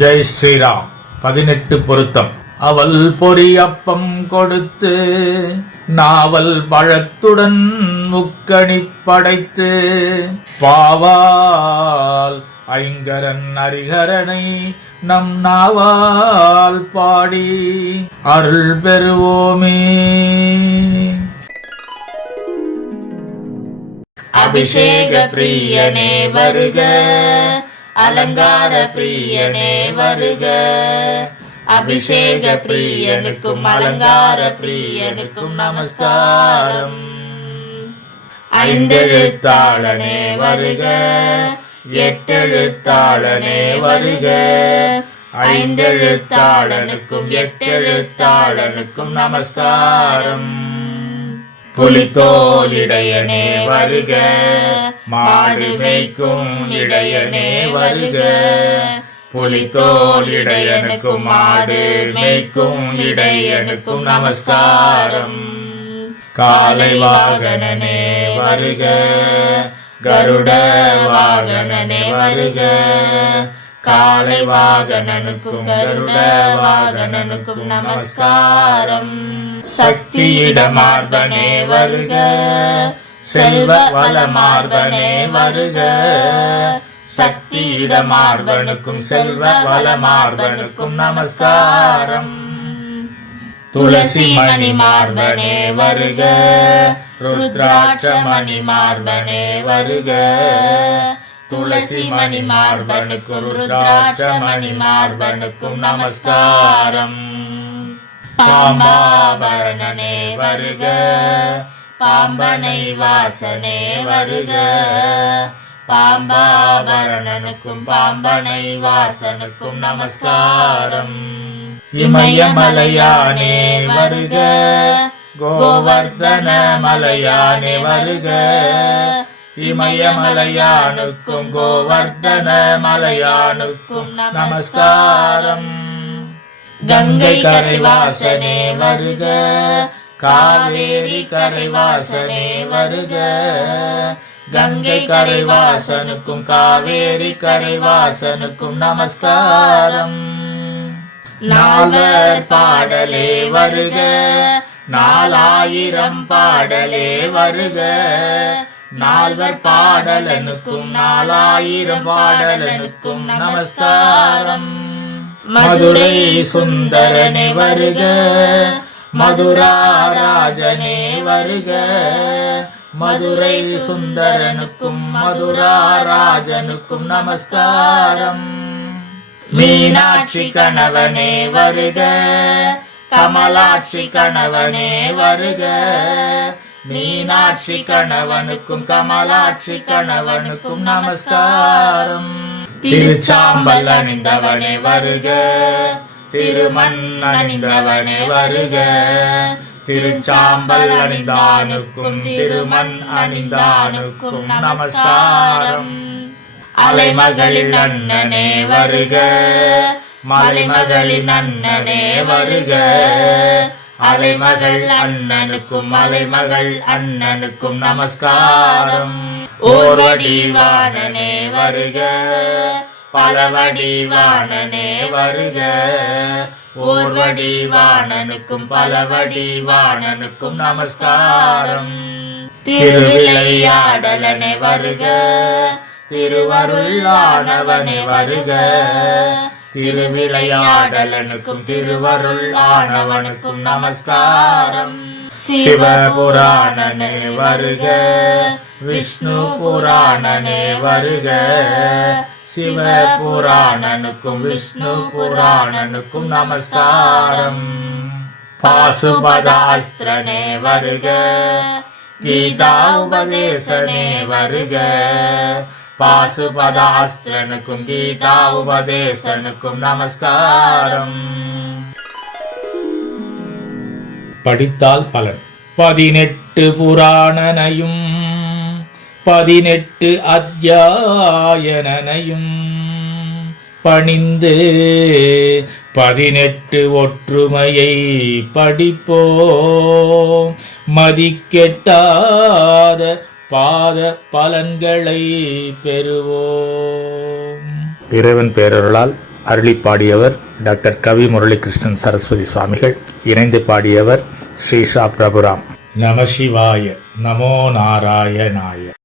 ஜெய் ஸ்ரீராம். 18 பொருத்தம். அவள் பொரியப்பம் கொடுத்து நாவல் பழத்துடன் முக்கணி படைத்து பாவால் ஐங்கரன் ஹரிஹரனை நம் நாவால் பாடி அருள் பெறுவோமே. அபிஷேக பிரியனே வருக, அலங்கார பிரியனே வருக. அபிஷேக பிரியனுக்கும் அலங்கார பிரியனுக்கும் நமஸ்காரம். ஐந்தெழுத்தாளனே வருக, எட்டெழுத்தாளனே வருக. ஐந்தெழுத்தாளனுக்கும் எட்டெழுத்தாளனுக்கும் நமஸ்காரம். புலித்தோல் இடையனே வருக, மாடு மேய்க்கும் இடையனே வருக. புலித்தோல் இடையனுக்கும் மாடு மேய்க்கும் இடையனுக்கும் நமஸ்காரம். காலை வாகனனே வருக, கருட வாகனனே வருக. காலை வாகனனுக்கும் கருட வாகனனுக்கும் நமஸ்காரம். சக்தியிட மார்பனே வருக, செல்வ வள மார்பனே வருக. சக்தியிட மார்பனுக்கும் செல்வ வள மார்பனுக்கும் நமஸ்காரம். துளசி மணி மார்பனே வருக, ருத்ராட்ச மணி மார்பனே வருக. துளசி மணி மார்பனுக்கும் ருத்ராட்ச மணி மார்பனுக்கும் நமஸ்காரம். பாம்பாபரணனே வருக, பாம்பனை வாசனே வருக. பாம்பாபரணனுக்கும் பாம்பனை வாசனுக்கும் நமஸ்காரம். இமயமலையானே வருக, கோவர்தன மலையானே வருக. இமயமலையானுக்கும் கோவர்தன மலையானுக்கும் நமஸ்காரம். கங்கை கரைவாசனே வருக, காவேரி கரைவாசனே வருக. கங்கை கரைவாசனுக்கும் காவேரி கரைவாசனுக்கும் நமஸ்காரம். நால்வர் பாடலே வருக, 4000 பாடலே வருக. நால்வர் பாடலனுக்கும் 4000 பாடலனுக்கும் நமஸ்காரம். மதுரை சுந்தரனே வருக, மதுராராஜனே வருக. மதுரை சுந்தரனுக்கும் மதுராராஜனுக்கும் நமஸ்காரம். மீனாட்சி கணவனே வருக, கமலாட்சி கணவனே வருக. மீனாட்சி கணவனுக்கும் கமலாட்சி கணவனுக்கும் நமஸ்காரம். திருச்சாம்பல் அணிந்தவனே வருக, திருமண் அணிந்தவனே வருக. திருச்சாம்பல் அணிந்தானுக்கும் திருமண் அணிந்தானுக்கும் நமஸ்காரம். அலைமகளின் அண்ணனே வருக, மலைமகளின் அண்ணனே வருக. அலைமகள் அண்ணனுக்கும் மலைமகள் அண்ணனுக்கும் நமஸ்காரம். ஓர்வடிவானனே வருக, பலவடிவானனே வருக. ஓர்வடிவானனுக்கும் பலவடிவானனுக்கும் நமஸ்காரம். திருவிளையாடலனே வருக, திருவருளானவனே வருக. திருவிளையாடலனுக்கும் திருவருள் ஆனவனுக்கும் நமஸ்காரம். சிவபுராணனே வருக, விஷ்ணு புராணனே வருக. சிவபுராணனுக்கும் விஷ்ணு புராணனுக்கும் நமஸ்காரம். பாசுபதாஸ்திரனே வருக, கீதா உபதேசனே வருக. பாசுபதாஸ்திரனுக்கும் கீதா உபதேசனுக்கும் நமஸ்காரம். படித்தால் பலன். 18 புராணனையும் 18 அத்தியாயனையும் பணிந்து 18 ஒற்றுமையை படிப்போம். மதிக்கெட்டாத பாத பலன்களை பெறுவோம். இறைவன் பேரருளால் அருளி பாடியவர் டாக்டர் கவி முரளிகிருஷ்ணன் சரஸ்வதி சுவாமிகள். இணைந்து பாடியவர் ஸ்ரீஷா பிரபுராம். நம சிவாய. நமோ நாராயணாய.